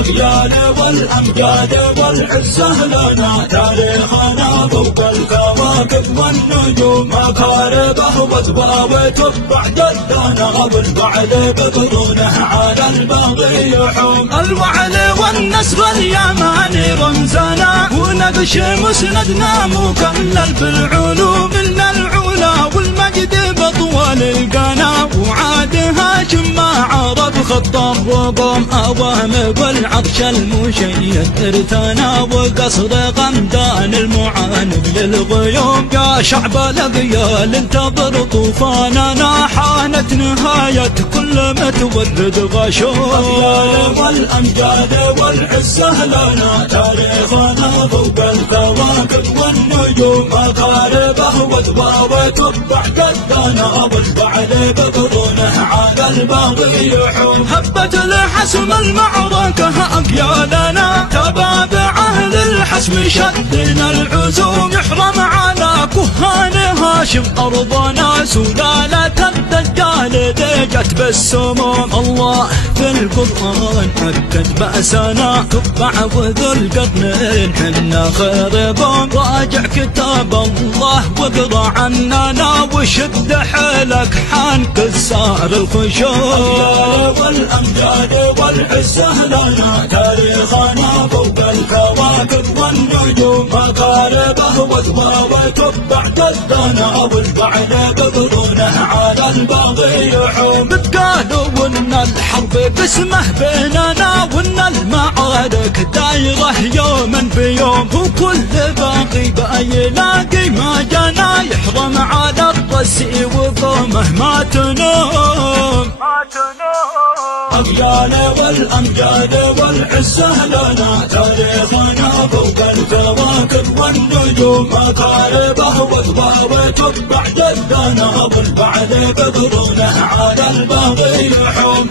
أغيال والأمجاد والعزة لنا تاريخنا فوق الكواكب والنجوم مكاربه وتباوت بعد الدنا والبعل بقرونه على الباغي يحوم الوعل والنسر اليماني رمزنا ونقش مسندنا مكلل بالعلوم لنا العلا والمجد بطول القنا وعاد هاشم ما عرف خط الربم أوام بالعطش المشيد ارتنا وقصر غمدان المعاند للغيوم يا شعب الأغيال انتظر طوفاننا حانت نهاية كل متورد غشوم الأغيال والأمجاد والعزة لنا تاريخنا فوق الكواكب والنجوم مكاربه وتباوت بعد الدنا والبعل بقرونه على الباغي يحوم هبت الحسم المعركة أغيالنا تبابعه للحسم شدنا العزوم يحرم على كهان هاشم أرضنا سلالة الدجال دجت بالسموم الله في القرآن أكد بأسنا تبع وذو القرنين حنا خربون راجع كتاب الله واقرا عننا وشد حيلك حان كسار الخشوم والأمجاد والعزة لنا تاريخنا فوق الكواكب والنجوم مكاربه وتباوت بعد الدنا والبعل بقرونه على الباغي يحوم بتقالوا وان الحرب باسمه بيننا وان المعارك دايره يوما بيوم وكل باغي بيلاقي ما جانا يحرم على الرسي وضمه ما تنوم أغيال والأمجاد والعزة لنا تاريخنا فوق الكواكب والنجوم مكاربه وتباوت بعد الدنا والبعل بقرونه على الباغي يحوم